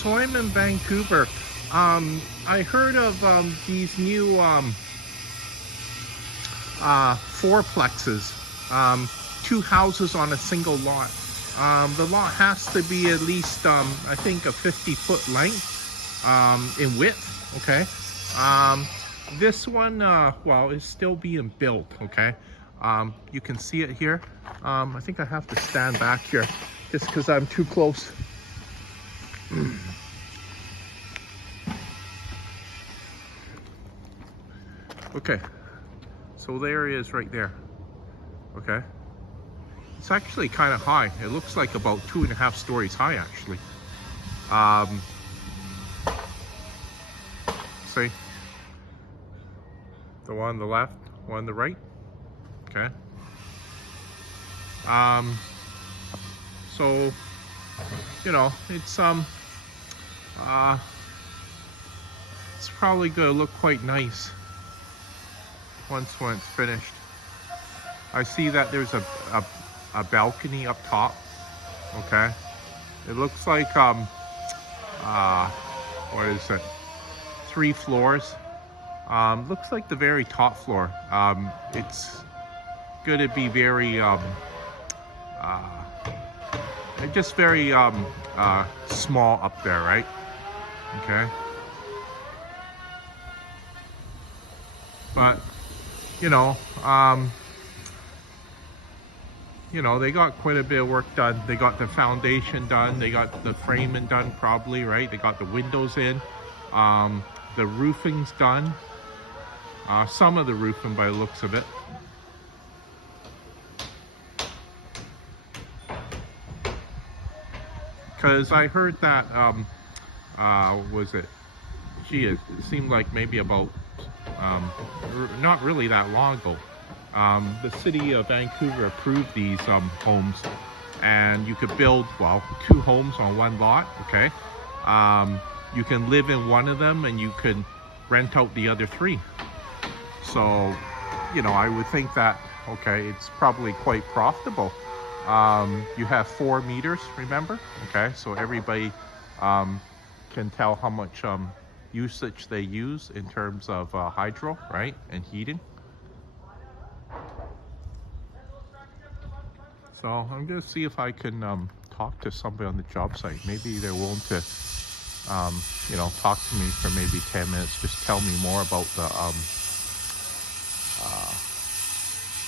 So I'm in Vancouver. I heard of these new fourplexes, two houses on a single lot. The lot has to be at least, I think, a 50-foot length in width, okay? This one, well, is still being built, okay? You can see it here. I think I have to stand back here just because I'm too close. Okay, so there it is right there, okay? It's actually kind of high. It looks like about 2.5 stories high, actually. See? The one on the left, one on the right, okay? So, you know, it's probably gonna look quite nice once it's finished. I see that there's a balcony up top, okay? It looks like what is it, 3 floors. Looks like the very top floor. It's gonna be very just very small up there, right? Okay, but you know, they got quite a bit of work done. They got the foundation done. They got the framing done, probably, right? They got the windows in. The roofing's done. Some of the roofing by the looks of it. Because I heard that, was it? Gee, it seemed like maybe about, not really that long ago. The city of Vancouver approved these homes, and you could build, well, 2 homes on one lot, okay? You can live in one of them and you can rent out the other 3. So, you know, I would think that, okay, it's probably quite profitable. You have 4 meters, remember? Okay, so everybody can tell how much usage they use in terms of hydro, right, and heating. So I'm gonna see if I can talk to somebody on the job site. Maybe they're willing to, you know, talk to me for maybe 10 minutes. Just tell me more about the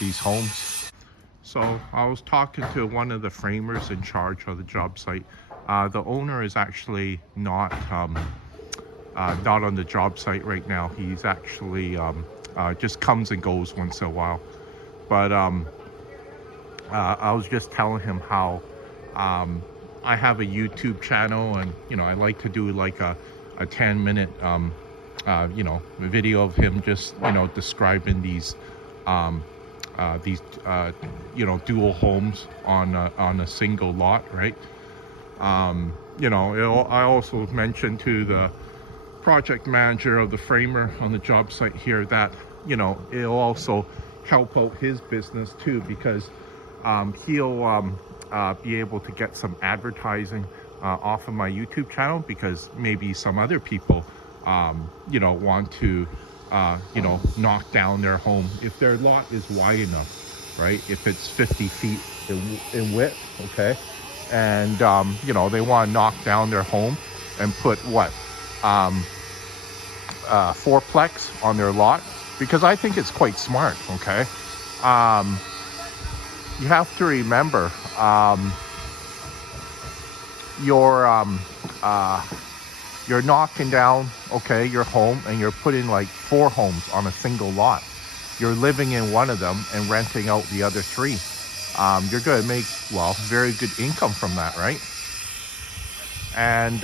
these homes. So I was talking to one of the framers in charge of the job site. The owner is actually not on the job site right now. He's actually just comes and goes once in a while. But I was just telling him how I have a YouTube channel, and you know, I like to do like a 10-minute you know, video of him just, you know, describing these you know, dual homes on a single lot, right? You know, I also mentioned to the project manager of the framer on the job site here that, you know, it'll also help out his business too, because he'll be able to get some advertising off of my YouTube channel, because maybe some other people you know, want to you know, knock down their home if their lot is wide enough, right? If it's 50 feet in width, okay, and you know, they want to knock down their home and put what, fourplex on their lot, because I think it's quite smart, okay? You have to remember, you're knocking down, okay, your home, and you're putting like 4 homes on a single lot. You're living in one of them and renting out the other 3. You're going to make, well, very good income from that, right? And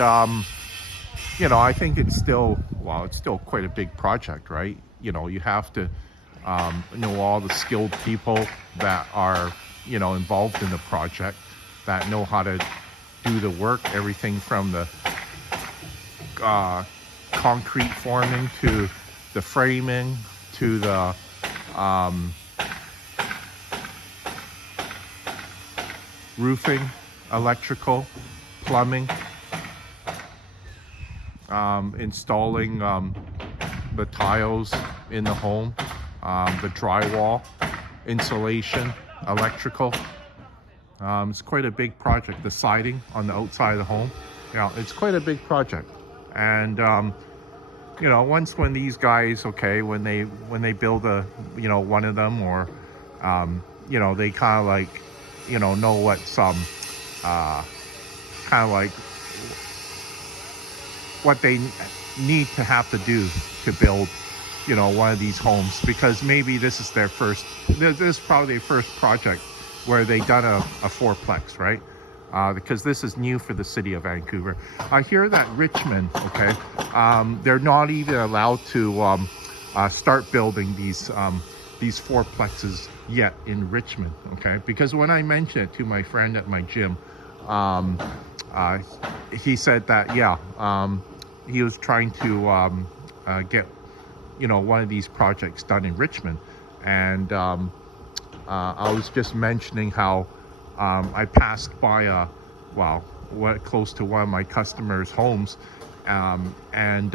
you know, I think it's still, well, it's still quite a big project, right? You know, you have to know all the skilled people that are, you know, involved in the project, that know how to do the work, everything from the concrete forming to the framing to the roofing, electrical, plumbing. installing the tiles in the home, the drywall, insulation, electrical. It's quite a big project. The siding on the outside of the home, it's quite a big project. And when these guys, when they build one of them, or they kind of like know what some kind of like what they need to have to do to build one of these homes, because maybe this is this is probably their first project where they done a fourplex, right? Because this is new for the city of Vancouver. I hear that Richmond, they're not even allowed to start building these fourplexes yet in Richmond, because when I mentioned it to my friend at my gym, he said that he was trying to get one of these projects done in Richmond, and I was just mentioning how I passed by close to one of my customers' homes, and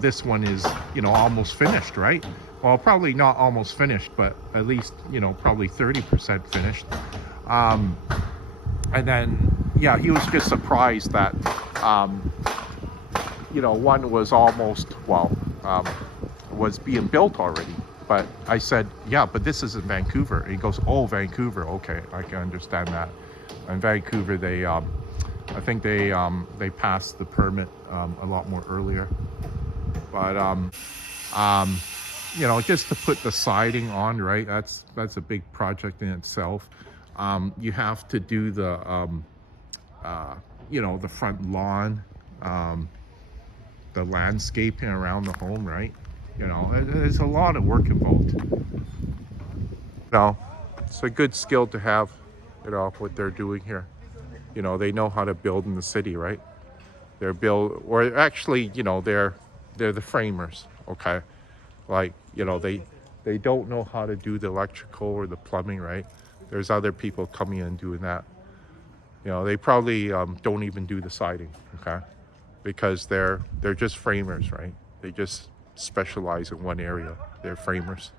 this one is almost finished, right? Well, probably not almost finished, but at least probably 30% finished. And then he was just surprised that one was almost was being built already. But I said, but this is in Vancouver. And he goes, oh, Vancouver, okay, I can understand that. In Vancouver, they I think they passed the permit a lot more earlier. But just to put the siding on, right? That's a big project in itself. You have to do the the front lawn, the landscaping around the home, right? There's a lot of work involved. It's a good skill to have, what they're doing here. They know how to build in the city, right? They're the framers, okay? Like, they don't know how to do the electrical or the plumbing, right? There's other people coming in and doing that. They probably don't even do the siding, okay? Because they're just framers, right? They just specialize in one area. They're framers.